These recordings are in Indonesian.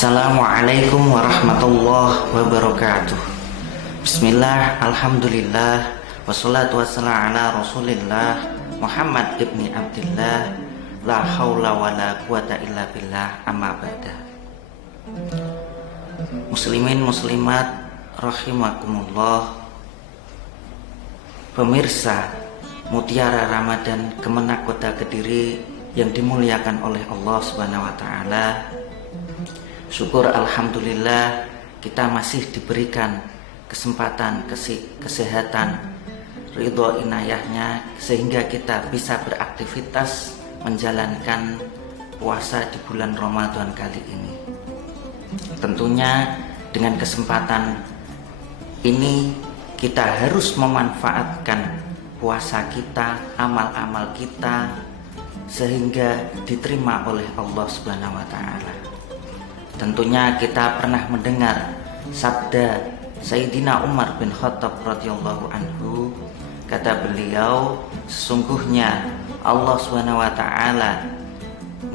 Assalamualaikum warahmatullahi wabarakatuh. Bismillah, alhamdulillah, wassalatu wassalamu ala rasulillah Muhammad ibni Abdillah, la hawla wa la quwata illa billah, amma ba'da. Muslimin muslimat rahimakumullah, pemirsa Mutiara Ramadan Kemenak Kota Kediri yang dimuliakan oleh Allah Subhanahu wa taala. Syukur alhamdulillah kita masih diberikan kesempatan, kesehatan, ridho inayahnya sehingga kita bisa beraktivitas menjalankan puasa di bulan Ramadan kali ini. Tentunya dengan kesempatan ini kita harus memanfaatkan puasa kita, amal-amal kita sehingga diterima oleh Allah Subhanahu wa taala. Tentunya kita pernah mendengar sabda Sayyidina Umar bin Khattab radhiyallahu anhu. Kata beliau, sesungguhnya Allah Subhanahu wa taala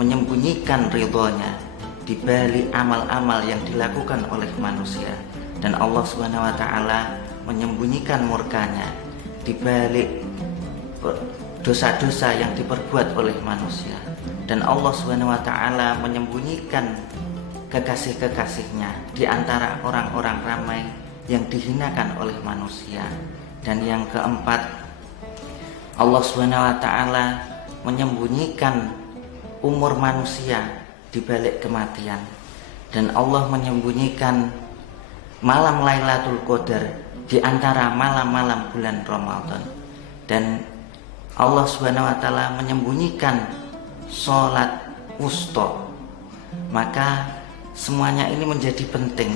menyembunyikan ridhonya di balik amal-amal yang dilakukan oleh manusia, dan Allah Subhanahu wa taala menyembunyikan murkanya di balik dosa-dosa yang diperbuat oleh manusia, dan Allah Subhanahu wa taala menyembunyikan kekasih-kekasihnya di antara orang-orang ramai yang dihinakan oleh manusia. Dan yang keempat, Allah Subhanahu wa taala menyembunyikan umur manusia di balik kematian, dan Allah menyembunyikan malam Lailatul Qadar di antara malam-malam bulan Ramadan, dan Allah Subhanahu wa taala menyembunyikan sholat wusta. Maka semuanya ini menjadi penting.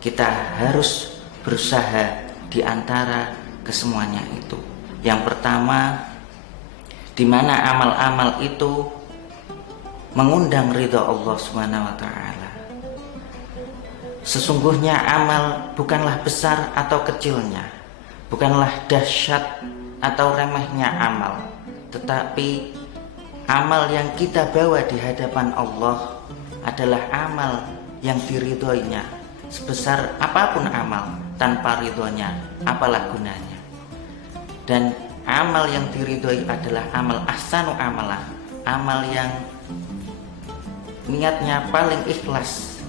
Kita harus berusaha di antara kesemuanya itu. Yang pertama, di mana amal-amal itu mengundang ridha Allah Subhanahu wa taala. Sesungguhnya amal bukanlah besar atau kecilnya, bukanlah dahsyat atau remehnya amal, tetapi amal yang kita bawa di hadapan Allah adalah amal yang diridhoinya. Sebesar apapun amal, tanpa ridhonya apalah gunanya. Dan amal yang diridhoi adalah amal ahsanu amalah, amal yang niatnya paling ikhlas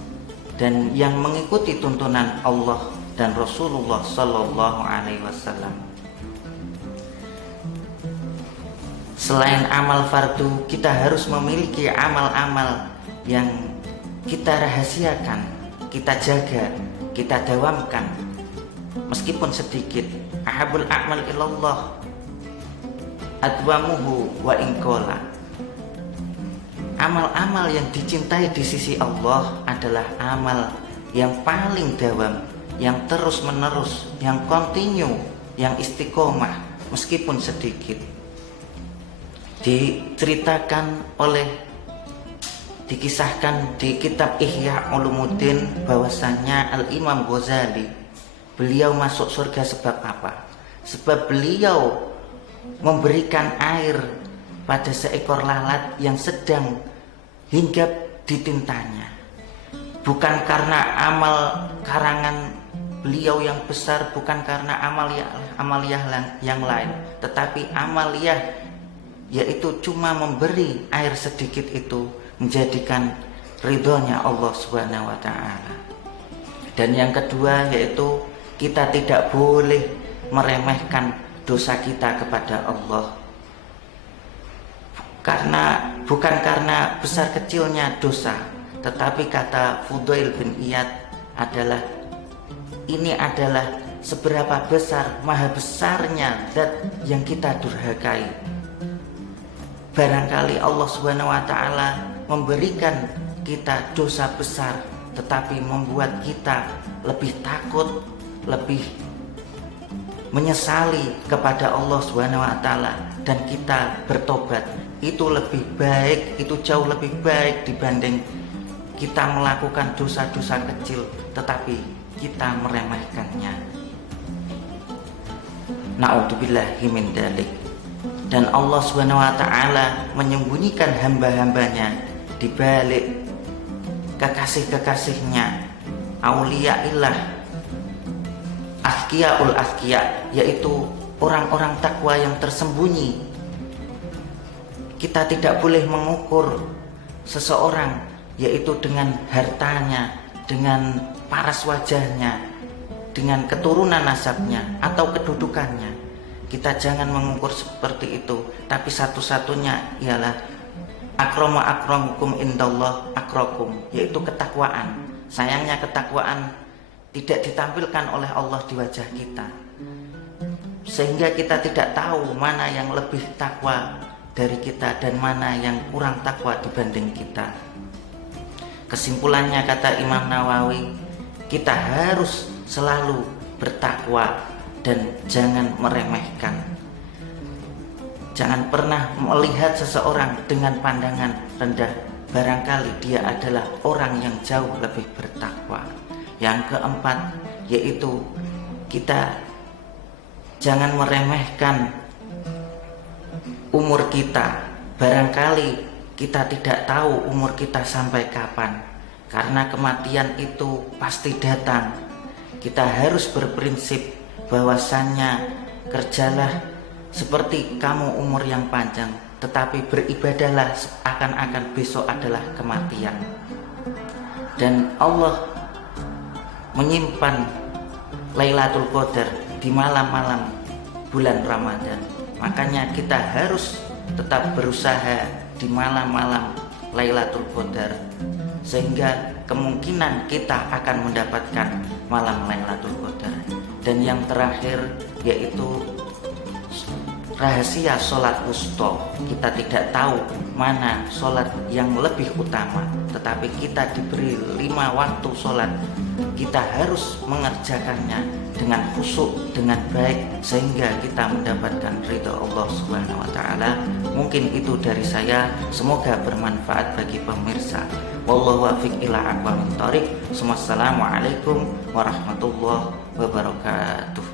dan yang mengikuti tuntunan Allah dan Rasulullah Sallallahu Alaihi Wasallam. Selain amal fardu, kita harus memiliki amal-amal yang kita rahasiakan, kita jaga, kita dawamkan meskipun sedikit. Ahabul a'mal ilallah adwamuhu wa inqala. Amal-amal yang dicintai di sisi Allah adalah amal yang paling dawam, yang terus menerus, yang kontinu, yang istiqomah meskipun sedikit. Dikisahkan di kitab Ihya Ulumuddin bahwasannya Al-Imam Ghazali, beliau masuk surga sebab apa? Sebab beliau memberikan air pada seekor lalat yang sedang hinggap di tintanya. Bukan karena amal karangan beliau yang besar, bukan karena amaliyah yang lain, tetapi amaliyah yaitu cuma memberi air sedikit itu menjadikan ridhonya Allah Subhanahu wa taala. Dan yang kedua yaitu kita tidak boleh meremehkan dosa kita kepada Allah. Bukan karena besar kecilnya dosa, tetapi kata Fudail bin Iyad adalah ini adalah seberapa besar, maha besarnya zat yang kita durhakai. Barangkali Allah Subhanahu wa taala memberikan kita dosa besar, tetapi membuat kita lebih takut, lebih menyesali kepada Allah Subhanahu wa taala, dan kita bertobat. Itu lebih baik, itu jauh lebih baik dibanding kita melakukan dosa-dosa kecil tetapi kita meremehkannya. Na'udzubillahi min dzalik. Dan Allah Subhanahu wa taala menyembunyikan hamba-hambanya di balik kekasih-kekasihnya, auliyaillah, ahkiyaul ahkiya, yaitu orang-orang takwa yang tersembunyi. Kita tidak boleh mengukur seseorang yaitu dengan hartanya, dengan paras wajahnya, dengan keturunan nasabnya atau kedudukannya. Kita jangan mengukur seperti itu, tapi satu-satunya ialah akrama akramukum indallah akrakum, yaitu ketakwaan. Sayangnya ketakwaan tidak ditampilkan oleh Allah di wajah kita, sehingga kita tidak tahu mana yang lebih takwa dari kita dan mana yang kurang takwa dibanding kita. Kesimpulannya, kata Imam Nawawi, kita harus selalu bertakwa dan jangan meremehkan. Jangan pernah melihat seseorang dengan pandangan rendah, barangkali dia adalah orang yang jauh lebih bertakwa. Yang keempat, yaitu kita jangan meremehkan umur kita. Barangkali kita tidak tahu umur kita sampai kapan, karena kematian itu pasti datang. Kita harus berprinsip bahwasannya kerjalah seperti kamu umur yang panjang, tetapi beribadahlah seakan-akan besok adalah kematian. Dan Allah menyimpan Lailatul Qadar di malam-malam bulan Ramadan. Makanya kita harus tetap berusaha di malam-malam Lailatul Qadar, sehingga kemungkinan kita akan mendapatkan malam Lailatul Qadar. Dan yang terakhir yaitu rahasia sholat wusta. Kita tidak tahu mana sholat yang lebih utama, tetapi kita diberi 5 waktu sholat. Kita harus mengerjakannya dengan khusyuk, dengan baik, sehingga kita mendapatkan ridha Allah Subhanahu wa Ta'ala. Mungkin itu dari saya, semoga bermanfaat bagi pemirsa. Wallahu wafiq ila aqwamit thoriq. Wassalamualaikum warahmatullahi wabarakatuh.